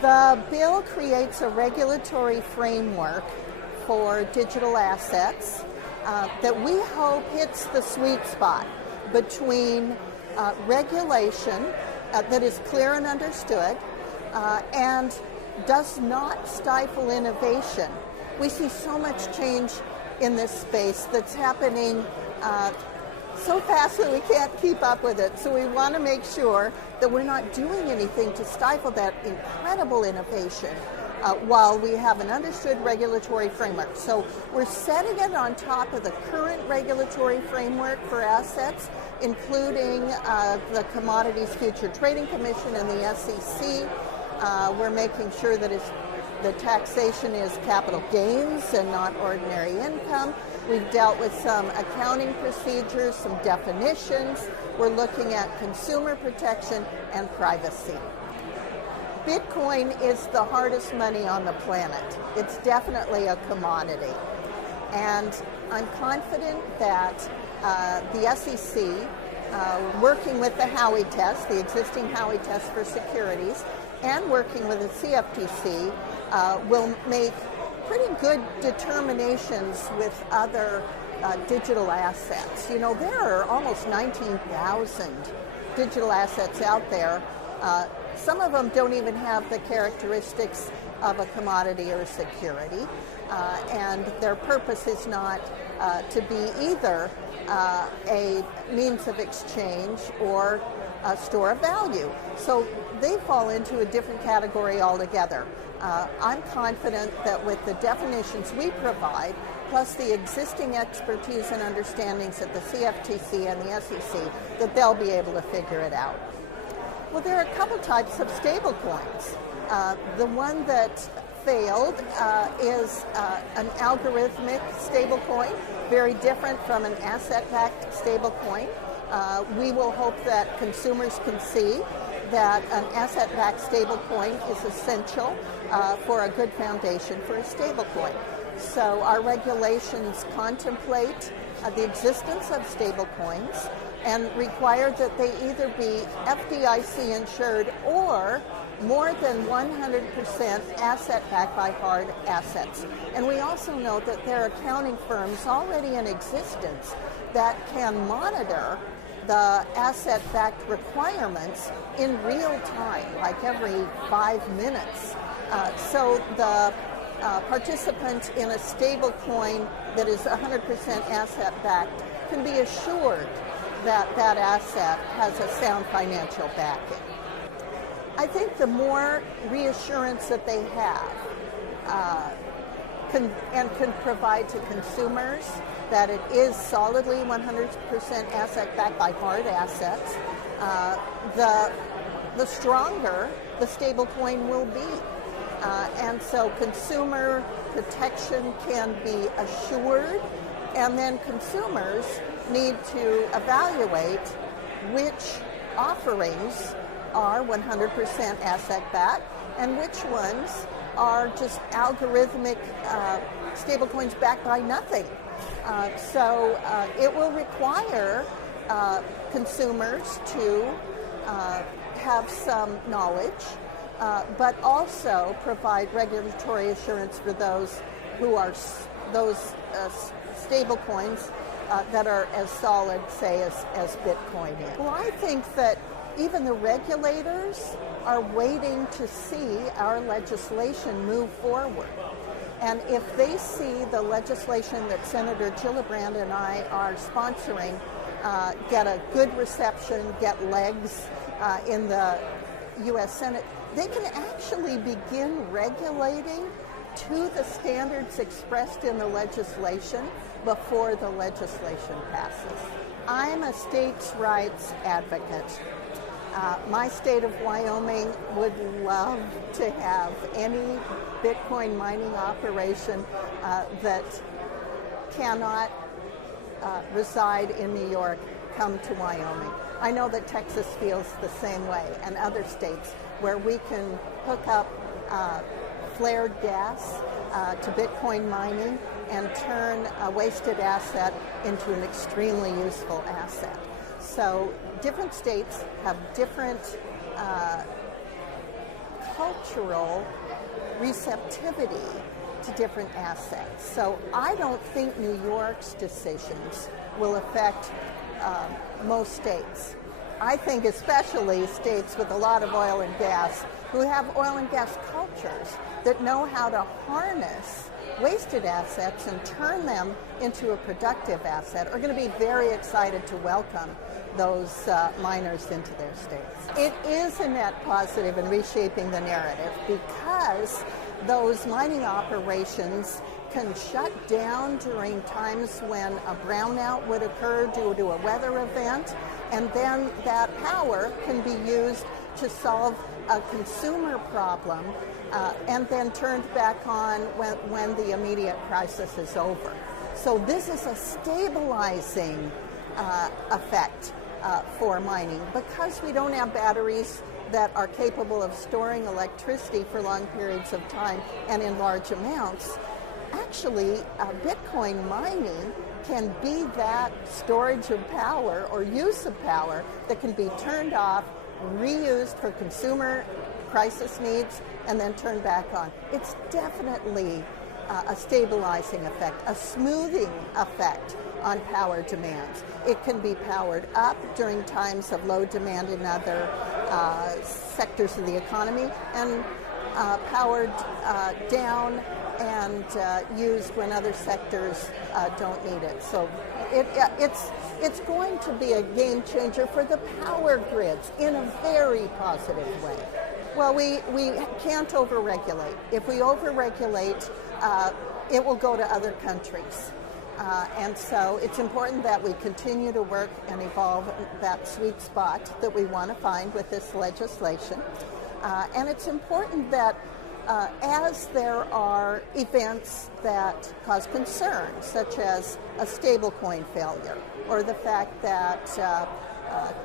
The bill creates a regulatory framework for digital assets that we hope hits the sweet spot between regulation that is clear and understood and does not stifle innovation. We see so much change in this space that's happening so fast that we can't keep up with it. So we want to make sure that we're not doing anything to stifle that incredible innovation while we have an understood regulatory framework. So we're setting it on top of the current regulatory framework for assets, including the Commodities Future Trading Commission and the SEC. We're making sure that the taxation is capital gains and not ordinary income. We've dealt with some accounting procedures, some definitions. We're looking at consumer protection and privacy. Bitcoin is the hardest money on the planet. It's definitely a commodity. And I'm confident that the SEC, working with the Howey test, the existing Howey test for securities, and working with the CFTC, will make pretty good determinations with other digital assets. You know, there are almost 19,000 digital assets out there. Some of them don't even have the characteristics of a commodity or a security, and their purpose is not to be either a means of exchange or a store of value. So they fall into a different category altogether. I'm confident that with the definitions we provide, plus the existing expertise and understandings at the CFTC and the SEC, that they'll be able to figure it out. Well, there are a couple types of stablecoins. The one that failed is an algorithmic stablecoin, very different from an asset-backed stablecoin. We will hope that consumers can see that an asset-backed stablecoin is essential for a good foundation for a stablecoin. So our regulations contemplate the existence of stablecoins and require that they either be FDIC insured or more than 100% asset-backed by hard assets. And we also know that there are accounting firms already in existence that can monitor the asset-backed requirements in real time, like every 5 minutes. So the participant in a stable coin that is 100% asset-backed can be assured that that asset has a sound financial backing. I think the more reassurance that they have can provide to consumers that it is solidly 100% asset-backed by hard assets, the stronger the stable coin will be. And so consumer protection can be assured, and then consumers need to evaluate which offerings are 100% asset-backed and which ones are just algorithmic stablecoins backed by nothing. So it will require consumers to have some knowledge, but also provide regulatory assurance for those who are stablecoins that are as solid, say, as Bitcoin is. Well, I think that even the regulators are waiting to see our legislation move forward. And if they see the legislation that Senator Gillibrand and I are sponsoring get a good reception, get legs in the U.S. Senate, they can actually begin regulating to the standards expressed in the legislation before the legislation passes. I'm a states' rights advocate. My state of Wyoming would love to have any Bitcoin mining operation that cannot reside in New York come to Wyoming. I know that Texas feels the same way, and other states where we can hook up flared gas to Bitcoin mining and turn a wasted asset into an extremely useful asset. So different states have different cultural receptivity to different assets. So I don't think New York's decisions will affect most states. I think especially states with a lot of oil and gas who have oil and gas cultures that know how to harness wasted assets and turn them into a productive asset are going to be very excited to welcome those miners into their states. It is a net positive in reshaping the narrative because those mining operations can shut down during times when a brownout would occur due to a weather event, and then that power can be used to solve a consumer problem and then turned back on when the immediate crisis is over. So this is a stabilizing effect for mining. Because we don't have batteries that are capable of storing electricity for long periods of time and in large amounts, actually Bitcoin mining can be that storage of power or use of power that can be turned off, reused for consumer crisis needs, and then turned back on. It's definitely a stabilizing effect, a smoothing effect on power demands. It can be powered up during times of low demand in other sectors of the economy, and powered down and used when other sectors don't need it. So it's going to be a game changer for the power grids in a very positive way. Well, we can't overregulate. If we overregulate, it will go to other countries. And so it's important that we continue to work and evolve that sweet spot that we want to find with this legislation. And it's important that as there are events that cause concern, such as a stablecoin failure, or the fact that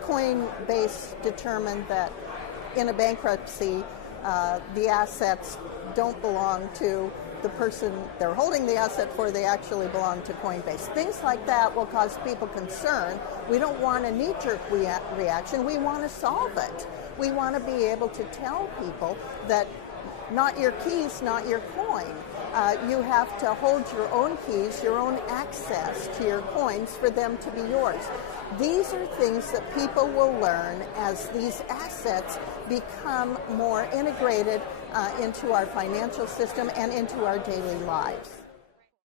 Coinbase determined that in a bankruptcy, the assets don't belong to the person they're holding the asset for, they actually belong to Coinbase. Things like that will cause people concern. We don't want a knee-jerk reaction. We want to solve it. We want to be able to tell people that not your keys, not your coin. You have to hold your own keys, your own access to your coins for them to be yours. These are things that people will learn as these assets become more integrated into our financial system and into our daily lives.